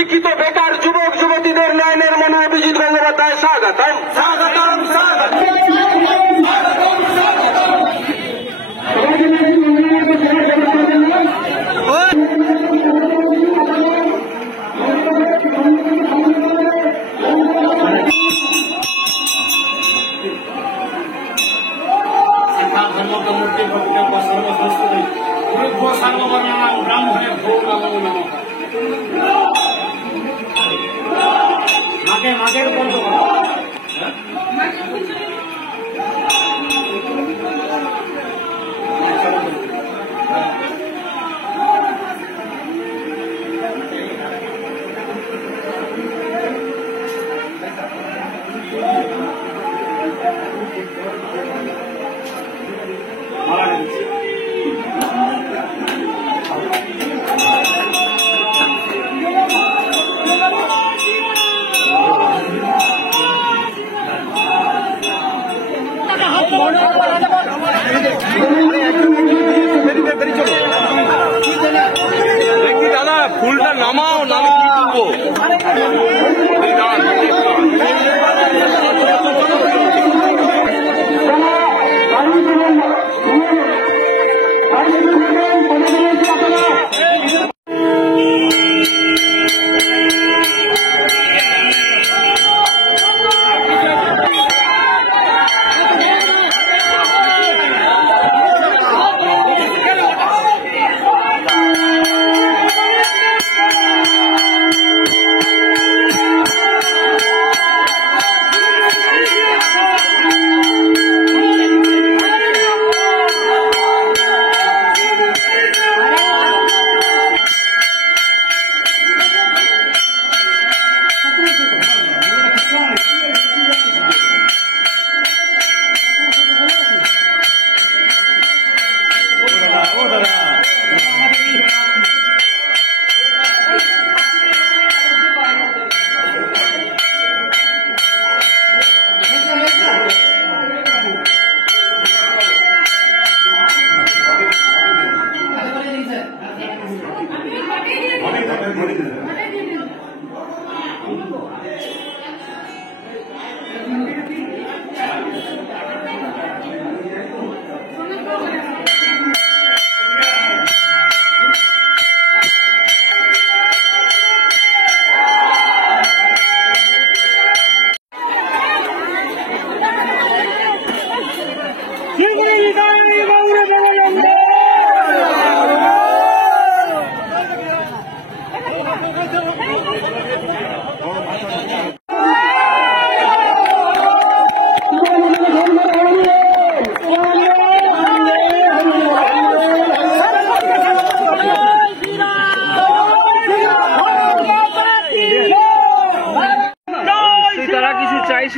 শিক্ষিত বেকার যুবক যুবতীদের নয়নের মনে অভিজিৎ গঙ্গোপাধ্যায় স্বাগতম স্বাগতম স্বাগতম। দাদা ফুলটা নামাও নামে কি করবো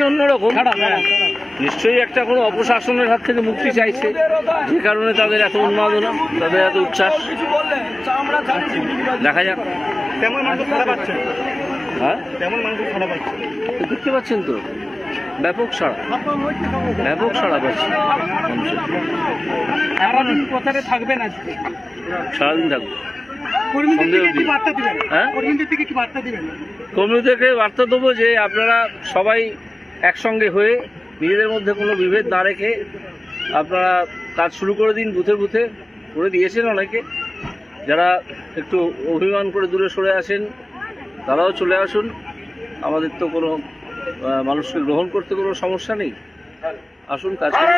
অন্যরকম নিশ্চয়ই একটা কোনো অপশাসনের হাত থেকে মুক্তি চাইছে, যে কারণে তাদের এত উন্মাদনা, তাদের এত উচ্ছ্বাস। দেখা যাক। হ্যাঁ, দেখতে পাচ্ছেন তো ব্যাপক সাড়া, ব্যাপক সাড়া পাচ্ছে। থাকবেন আজকে সারাদিন থাকবে। কর্মীদেরকে বার্তা দেবো যে আপনারা সবাই একসঙ্গে হয়ে নিজেদের মধ্যে কোনো বিভেদ না রেখে আপনারা কাজ শুরু করে দিন। বুথে বুথে করে দিয়েছেন অনেকে, যারা একটু অভিমান করে দূরে সরে আসেন তারাও চলে আসুন। আমাদের তো কোনো মানুষকে গ্রহণ করতে কোনো সমস্যা নেই, আসুন কাজ করুন।